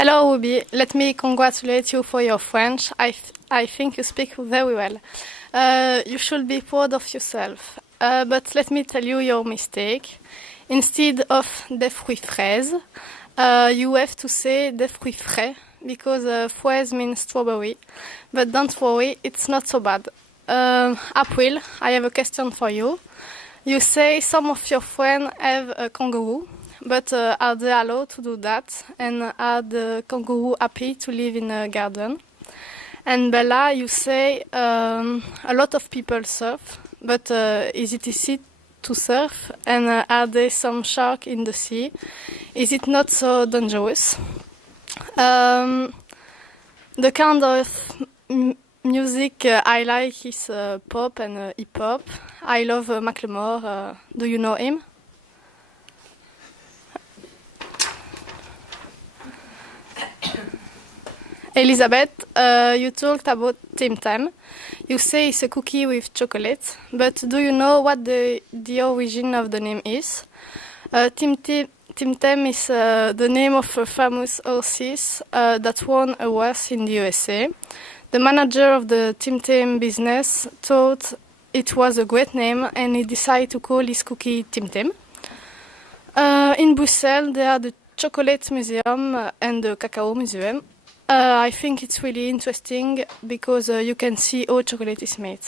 Hello, Ruby. Let me congratulate you for your French. I think you speak very well. You should be proud of yourself. But let me tell you your mistake. Instead of des fruits fraises, you have to say des fruits frais because fraise means strawberry. But don't worry, it's not so bad. April, I have a question for you. You say some of your friends have a kangaroo. But are they allowed to do that? And are the kangaroo happy to live in a garden? And Bella, you say a lot of people surf, but is it easy to surf? And are there some sharks in the sea? Is it not so dangerous? The kind of music I like is pop and hip hop. I love Macklemore. Do you know him? Elizabeth, you talked about Tim Tam. You say it's a cookie with chocolate, but do you know what the origin of the name is? Tim Tam is the name of a famous horse that won a race in the USA. The manager of the Tim Tam business thought it was a great name and he decided to call his cookie Tim Tam. In Brussels, there are the Chocolate Museum and the Cacao Museum. I think it's really interesting because you can see how chocolate is made.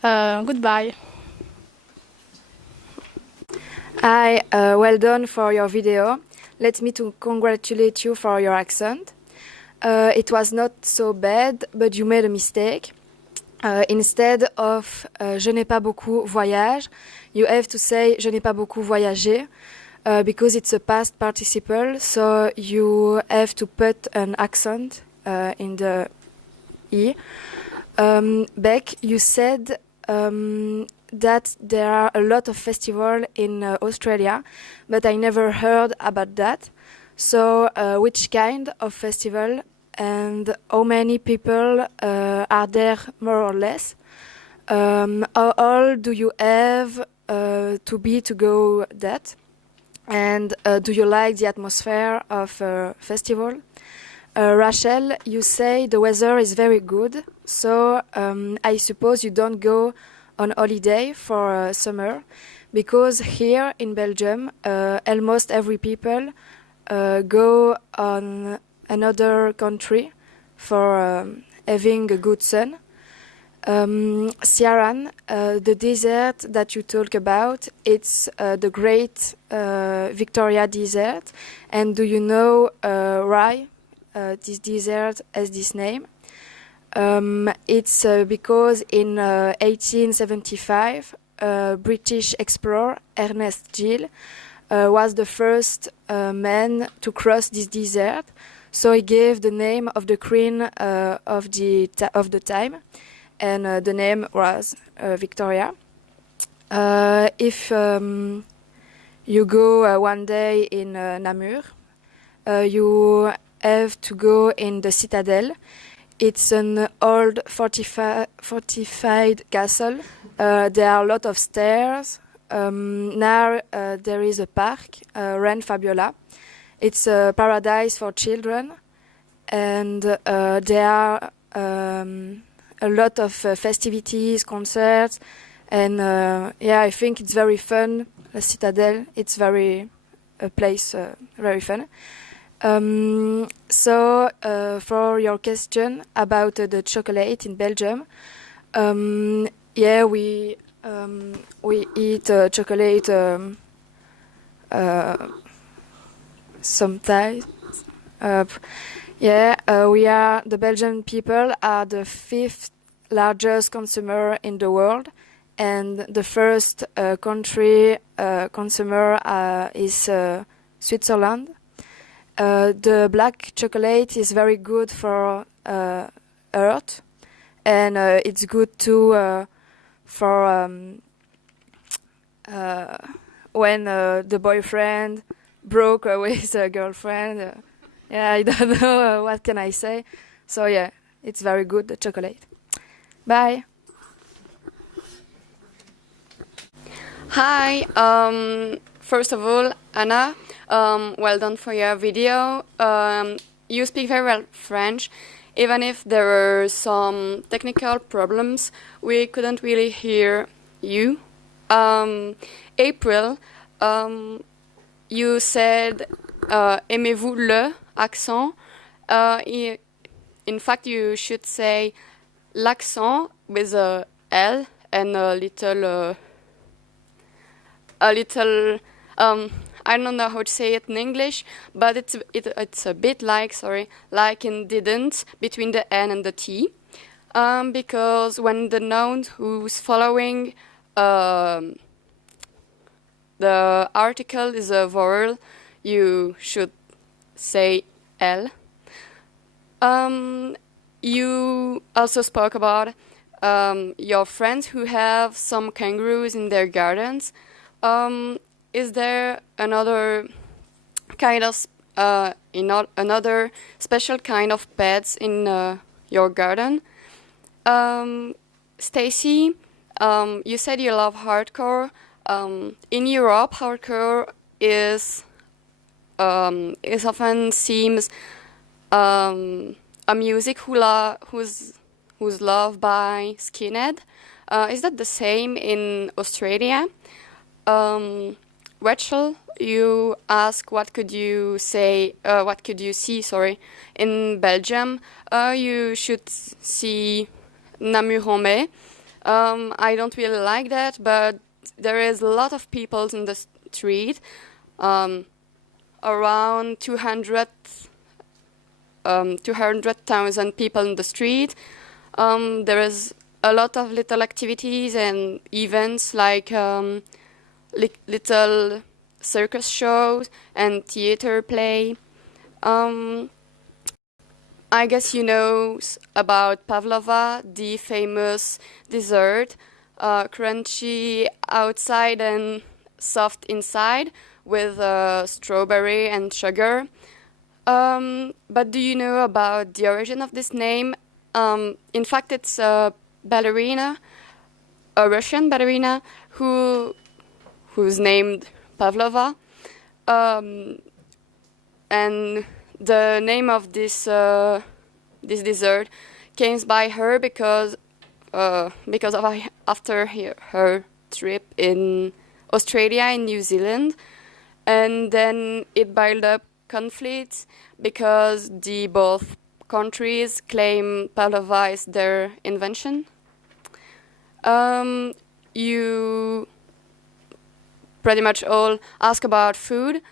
Goodbye. Hi, well done for your video. Let me to congratulate you for your accent. It was not so bad, but you made a mistake. Instead of je n'ai pas beaucoup voyage, you have to say je n'ai pas beaucoup voyagé. Because it's a past participle, so you have to put an accent in the E. Beck, you said that there are a lot of festivals in Australia, but I never heard about that. So which kind of festival and how many people are there more or less? How old do you have to go that? And do you like the atmosphere of a festival? Rachel, you say the weather is very good, so I suppose you don't go on holiday for summer, because here in Belgium, almost every people go on another country for having a good sun. Ciaran, the desert that you talk about, it's the Great Victoria Desert. And do you know why this desert has this name? It's because in 1875, British explorer Ernest Gill was the first man to cross this desert. So he gave the name of the queen of the time. And the name was Victoria. If you go one day in Namur, you have to go in the citadel. It's an old fortified castle. There are a lot of stairs. Now there is a park, Ren Fabiola. It's a paradise for children, and there are a lot of festivities, concerts, and I think it's very fun. The Citadel, it's very fun. So for your question about the chocolate in Belgium, we eat chocolate sometimes. The Belgian people are the 5th largest consumer in the world, and the first country consumer is Switzerland. The black chocolate is very good for earth, and it's good too for when the boyfriend broke with a girlfriend. I don't know what can I say. So it's very good, the chocolate. Bye. Hi. First of all, Anna, Well done for your video. You speak very well French. Even if there were some technical problems, we couldn't really hear you. April, you said, aimez-vous le accent? In fact, you should say l'accent with a L and a little, I don't know how to say it in English, but it's a bit like in didn't between the N and the T, because when the noun who's following the article is a vowel, you should say L. You also spoke about your friends who have some kangaroos in their gardens. Is there another kind of another special kind of pets in your garden? Stacy, you said you love hardcore. In Europe, hardcore is often seems a music who's loved by skinhead. Is that the same in Australia? Rachel, you ask what could you see, in Belgium. You should see Namurome. I don't really like that, but there is a lot of people in the street, around 200,000 people in the street. There is a lot of little activities and events like little circus shows and theater play. I guess you know about pavlova, the famous dessert, crunchy outside and soft inside with strawberry and sugar. But do you know about the origin of this name? In fact, it's a ballerina, a Russian ballerina who's named Pavlova, and the name of this dessert came by her because after her trip in Australia and New Zealand, and then it built up conflicts because both countries claim pavlova is their invention. You pretty much all ask about food.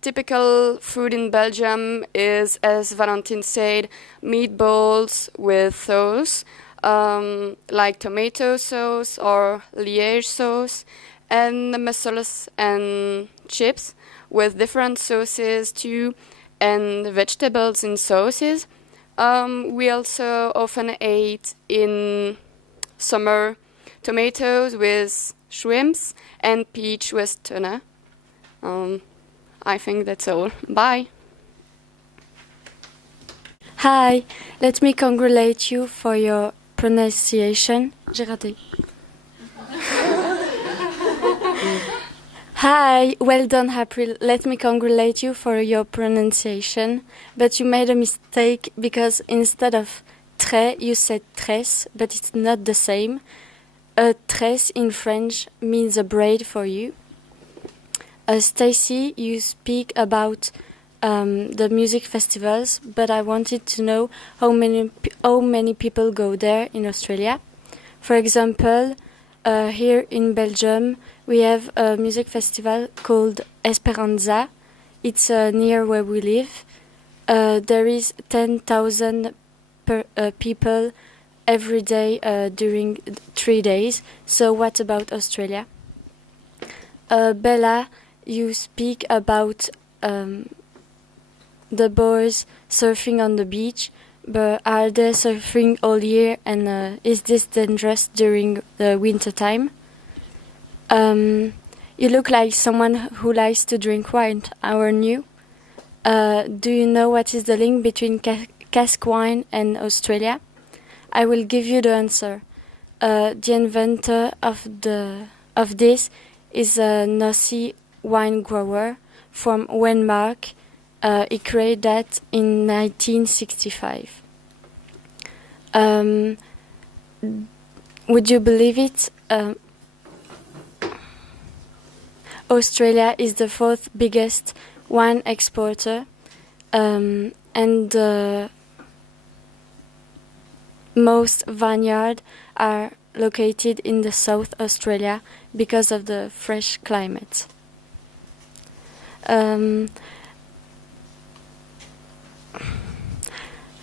Typical food in Belgium is, as Valentin said, meatballs with sauce, like tomato sauce or Liège sauce, and mussels and chips with different sauces too, and vegetables in sauces. We also often ate in summer tomatoes with shrimps and peach with tuna. I think that's all. Bye. Hi, let me congratulate you for your pronunciation. J'ai raté. Hi, well done, April. Let me congratulate you for your pronunciation. But you made a mistake because instead of très, you said tresse, but it's not the same. A tresse in French means a braid for you. Stacy, you speak about the music festivals, but I wanted to know how many people go there in Australia. For example, here in Belgium, we have a music festival called Esperanza. It's near where we live. There is 10,000 people every day during 3 days. So what about Australia? Bella, you speak about the boys surfing on the beach, but are they surfing all year, and is this dangerous during the winter time? You look like someone who likes to drink wine. Our new. Do you know what is the link between cask wine and Australia? I will give you the answer. The inventor of this is Nossi wine grower from Denmark. He created that in 1965. Would you believe it? Australia is the fourth biggest wine exporter, and most vineyards are located in the South Australia because of the fresh climate.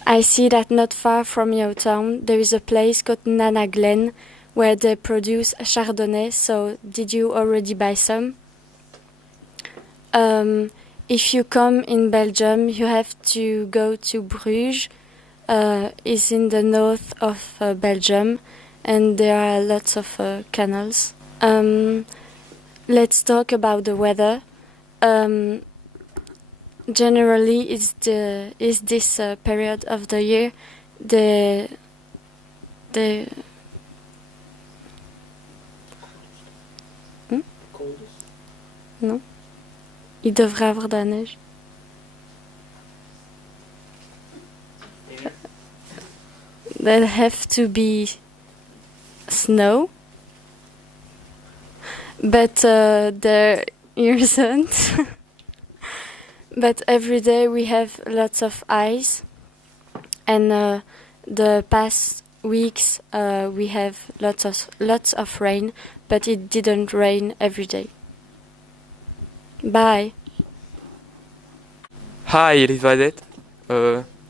I see that not far from your town there is a place called Nana Glen where they produce Chardonnay, so did you already buy some? If you come in Belgium, you have to go to Bruges. It's in the north of Belgium, and there are lots of canals. Let's talk about the weather. Generally, is this period of the year the Non? Il devrait avoir de la neige. There have to be snow, but there isn't. But every day we have lots of ice, and the past weeks we have lots of rain, but it didn't rain every day. Bye. Hi, Elisabeth.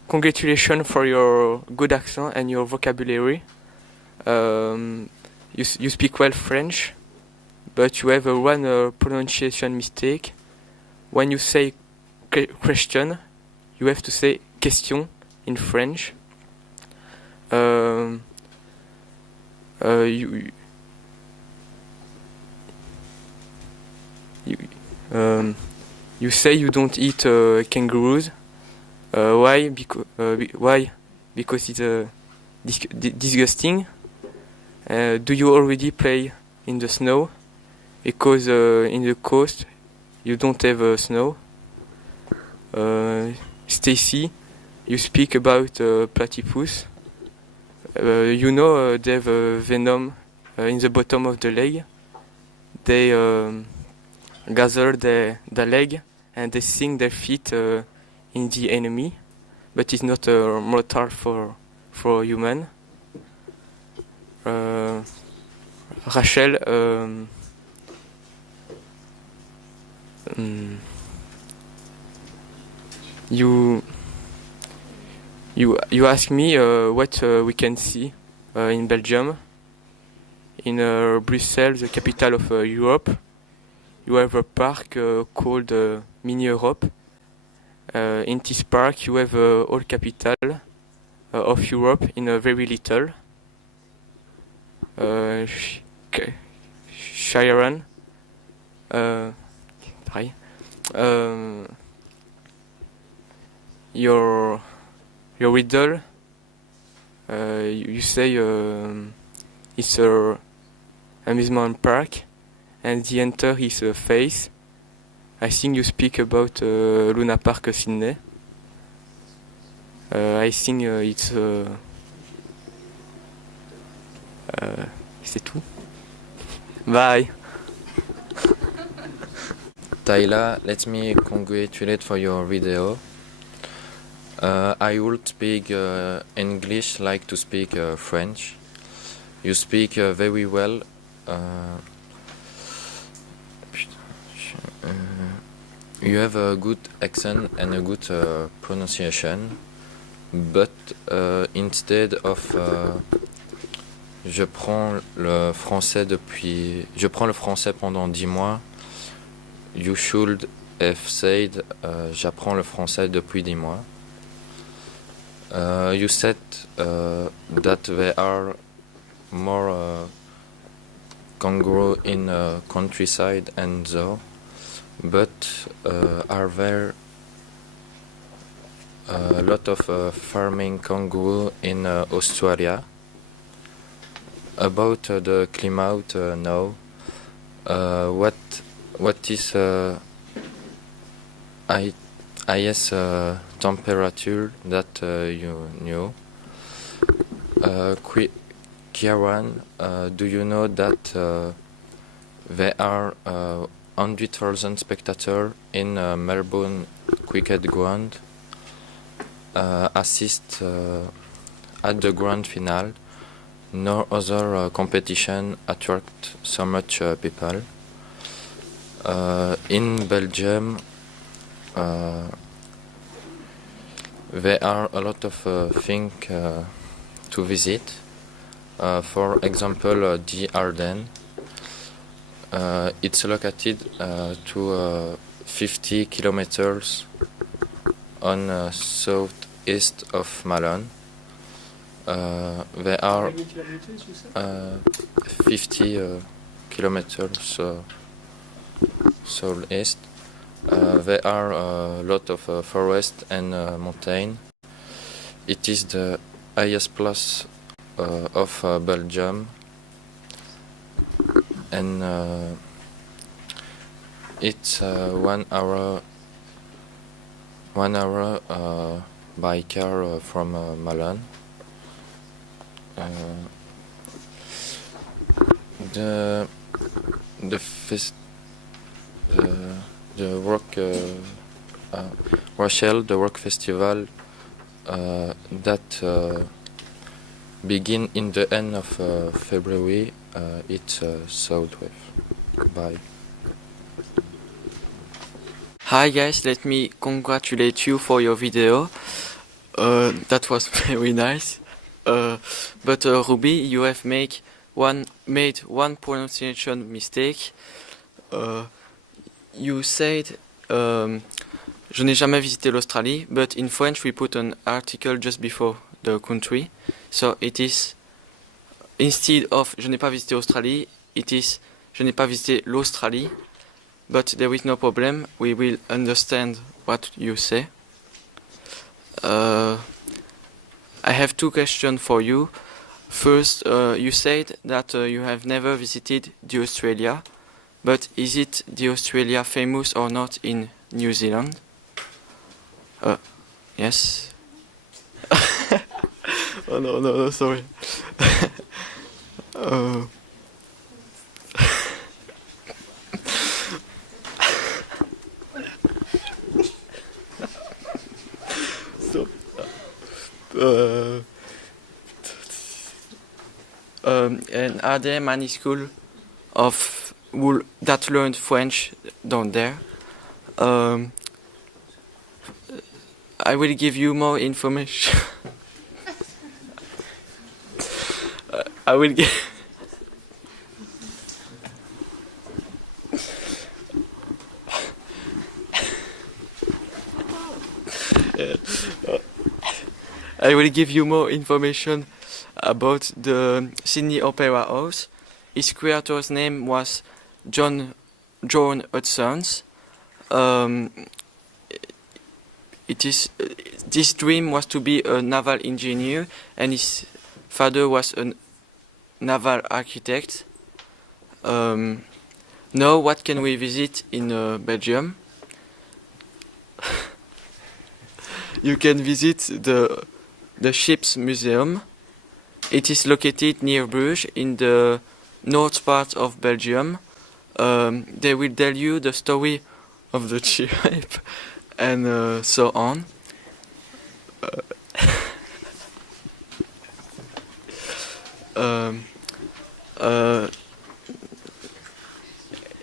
Congratulations for your good accent and your vocabulary. You speak well French, but you have one pronunciation mistake. When you say question, you have to say question in French. You say you don't eat kangaroos. Why? Why? Because it's disgusting. Do you already play in the snow? Because in the coast you don't have snow. Stacy, you speak about platypus. You know they have venom in the bottom of the leg. They gather the leg and they sink their feet in the enemy, but it's not mortal for human. Rachel, you ask me what we can see in Belgium, in Brussels, the capital of Europe. You have a park called Mini Europe. In this park, you have all capital of Europe in a very little. Sharon. Hi. Your riddle. You say it's a amusement park, and the enter is a face. I think you speak about Luna Park Sydney. I think it's c'est tout. Bye. Tyla, let me congratulate for your video. I would speak English like to speak French. You speak very well. You have a good accent and a good pronunciation, but instead of je prends le français pendant 10 mois, you should have said j'apprends le français depuis 10 mois. You said that there are more kangaroo in countryside and so, but are there a lot of farming kangaroo in Australia? About the climate now, what is highest temperature that you know? Kieran, do you know that there are 100,000 spectators in Melbourne Cricket Ground assist at the grand final? No other competition attract so much people. In Belgium, there are a lot of things to visit. For example, the Ardennes. It's located to 50 kilometers on southeast of Malone. There are 50 kilometers southeast. There are a lot of forest and mountain. It is the highest place of Belgium, and it's 1 hour by car from Malone. The rock Rochelle, the rock festival that begin in the end of February. It's Southwest. Bye. Hi guys, let me congratulate you for your video. That was very nice. But Ruby, you have made one pronunciation mistake. You said je n'ai jamais visité l'Australie, but in French we put an article just before the country. So it is, instead of je n'ai pas visité l'Australie, it is je n'ai pas visité l'Australie. But there is no problem, we will understand what you say. I have two questions for you. First, you said that you have never visited the Australia, but is it the Australia famous or not in New Zealand? Yes. Oh no, sorry. And are there many schools of that learn French down there? I will give you more information. I will give. I will give you more information about the Sydney Opera House. Its creator's name was John Hudson. This dream was to be a naval engineer, and his father was a naval architect. Now, what can we visit in Belgium? You can visit the Ships Museum. It is located near Bruges in the north part of Belgium. They will tell you the story of the ship and so on.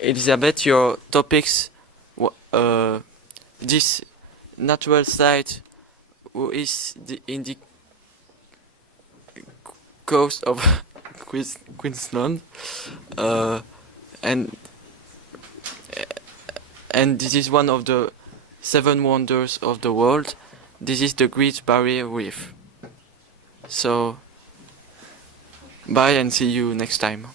Elizabeth, your topics, this natural site is in the coast of Queensland, and this is one of the 7 wonders of the world. This is the Great Barrier Reef. So, bye and see you next time.